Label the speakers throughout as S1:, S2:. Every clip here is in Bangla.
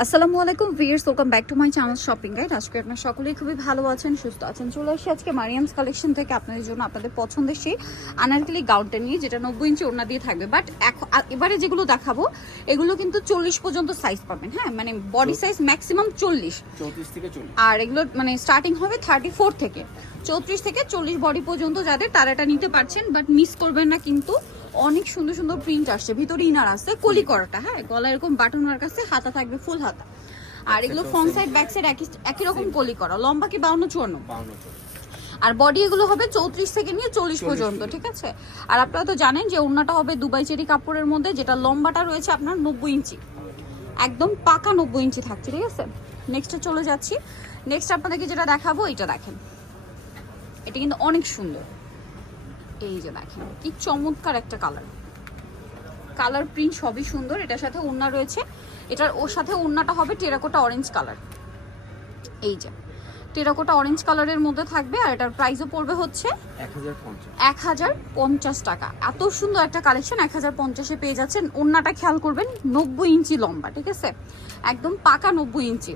S1: আসসালামু আলাইকুম viewers welcome back to my channel shopping guide আজকে আপনারা সকলেই খুবই ভালো আছেন সুস্থ আছেন। চলে আসি আজকে মারিয়ামস কালেকশন থেকে আপনাদের জন্য আপনাদের পছন্দের সেই আনারকলি গাউনটা নিয়ে যেটা নব্বই ইঞ্চি ওড়না দিয়ে থাকবে। বাট এবারে যেগুলো দেখাবো এগুলো কিন্তু চল্লিশ পর্যন্ত সাইজ পাবেন হ্যাঁ? মানে বডি সাইজ ম্যাক্সিমাম চল্লিশ।
S2: থেকে চল্লিশ।
S1: আর এগুলো মানে স্টার্টিং হবে থার্টি ফোর থেকে। চৌত্রিশ থেকে চল্লিশ বডি পর্যন্ত যাদের তারা এটা নিতে পারছেন বাট মিস করবেন না কিন্তু অনেক সুন্দর সুন্দর প্রিন্ট আসছে। ভিতরে ইনার আছে কলি করাটা হ্যাঁ? গলা এরকম বাটন ওয়ার্ক আছে হাতা থাকবে ফুল হাতা। আর এগুলো ফ্রন্ট সাইড ব্যাক সাইড একই একই রকম কলি করা। লম্বা কি বাউন্ন চুয়ান্ন? আর বডি এগুলো হবে চৌত্রিশ থেকে নিয়ে চল্লিশ পর্যন্ত ঠিক আছে? আর আপনারা তো জানেন যে ওড়নাটা হবে দুবাই চেরি কাপড়ের মধ্যে যেটা লম্বাটা রয়েছে আপনার নব্বই ইঞ্চি। একদম পাকা নব্বই ইঞ্চি থাকছে ঠিক আছে? নেক্সটে চলে যাচ্ছি। নেক্সট আপনাদেরকে যেটা দেখাবো এটা দেখেন। এটা কিন্তু অনেক সুন্দর। এই যে দেখেন কি চমৎকার একটা কালার কালার প্রিন্ট সবই সুন্দর এটার সাথে ওড়না রয়েছে। এটার ওর সাথে ওড়নাটা হবে টেরাকোটা অরেঞ্জ কালার এই যে টেরাকোটা অরেঞ্জ কালারের মধ্যে থাকবে আর এটার প্রাইসও পড়বে হচ্ছে
S2: এক হাজার পঞ্চাশ।
S1: এক হাজার পঞ্চাশ টাকা। এত সুন্দর একটা কালেকশন এক হাজার পঞ্চাশে পেয়ে যাচ্ছেন। ওড়নাটা খেয়াল করবেন নব্বই ইঞ্চি লম্বা ঠিক আছে? একদম পাকা নব্বই ইঞ্চি।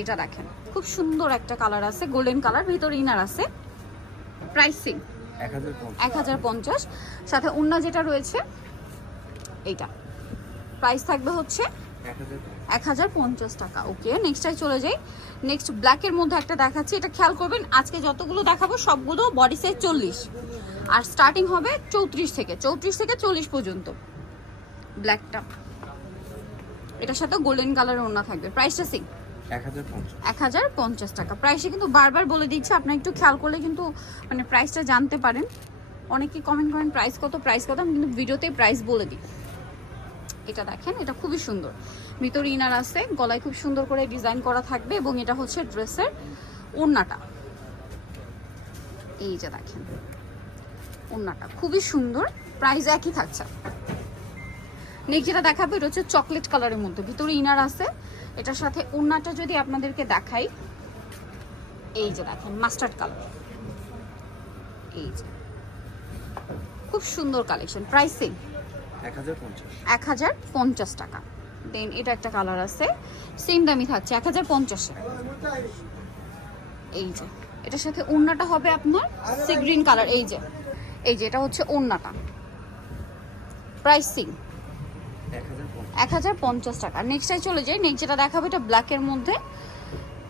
S1: এটা দেখেন খুব সুন্দর একটা কালার আছে গোল্ডেন কালার ভিতরে ইনার আছে। প্রাইসিং
S2: পঞ্চাশ।
S1: এক হাজার পঞ্চাশ। সাথে ওড়না যেটা রয়েছে এইটা। প্রাইস থাকবে হচ্ছে
S2: এক হাজার
S1: পঞ্চাশ। টাকা। ওকে নেক্সটটাই চলে যাই। নেক্সট ব্ল্যাকের মধ্যে একটা দেখাচ্ছি। এটা খেয়াল করবেন আজকে যতগুলো দেখাবো সবগুলো বডি সাইজ চল্লিশ। আর স্টার্টিং হবে চৌত্রিশ থেকে চৌত্রিশ থেকে চল্লিশ পর্যন্ত। ব্ল্যাকটা এটার সাথে গোল্ডেন কালারের ওড়না থাকবে। প্রাইসটা সিং
S2: এক হাজার পঞ্চাশ।
S1: টাকা। প্রাইসে কিন্তু বারবার বলে দিচ্ছে। আপনার একটু খেয়াল করলে কিন্তু মানে প্রাইসটা জানতে পারেন। অনেকেই কমেন্ট করেন, প্রাইস কত? প্রাইস কত? আমি কিন্তু ভিডিওতেই প্রাইস বলে দিই। এটা দেখেন, এটা খুবই সুন্দর। ভিতরে ইনার আছে, গলায় খুব সুন্দর করে ডিজাইন করা থাকবে এবং এটা হচ্ছে ড্রেসের ওড়নাটা। এই যে দেখেন, ওড়নাটা খুবই সুন্দর, প্রাইস একই থাকছে। নেক্সট যেটা দেখাবো এটা হচ্ছে চকলেট কালারের মধ্যে। ভিতরে ইনার আছে। এটার সাথে ওড়নাটা যদি আপনাদেরকে দেখাই এই যে দেখেন মাস্টার্ড কালার এই যে। খুব সুন্দর কালেকশন প্রাইসিং
S2: এক হাজার পঞ্চাশ।
S1: এক হাজার পঞ্চাশ টাকা। দেন এটা একটা কালার আছে। সেম দামি থাকছে এক হাজার পঞ্চাশে। এই যে। এটার সাথে ওড়নাটা হবে আপনার সি গ্রিন কালার এই যে। এই যে এটা হচ্ছে ওড়নাটা। প্রাইসিং
S2: এক হাজার পঞ্চাশ
S1: টাকা। নেক্সটটাই চলে যাই। নেক্সট যেটা দেখাবো এটা ব্ল্যাকের মধ্যে।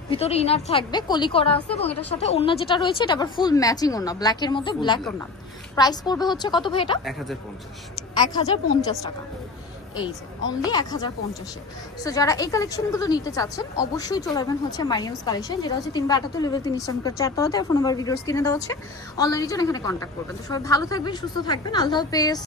S1: ভিতরে ইনার থাকবে কলি করা আছে এবং এটার সাথে ওড়না যেটা রয়েছে এটা আবার ফুল ম্যাচিং ওড়না। ব্ল্যাকের মধ্যে ব্ল্যাক। ওড়না। প্রাইস পড়বে হচ্ছে কত ভাই এটা?
S2: এক হাজার পঞ্চাশ।
S1: এক হাজার পঞ্চাশ টাকা। এই যে অনলি এক হাজার পঞ্চাশে। সো যারা এই কালেকশনগুলো নিতে চাচ্ছেন অবশ্যই চলে যাবেন হচ্ছে মারিয়ামস কালেকশন যেটা হচ্ছে তিনবার আটাত্তর লেভেল তিন ইসলামকার চারতলাতে ফোন নাম্বার ভিডিওস কিনে দেওয়া হচ্ছে অনলাইনের জন্য এখানে কন্ট্যাক্ট করবেন। তো সবাই ভালো থাকবেন সুস্থ থাকবেন। আল্লাহ হাফেজ।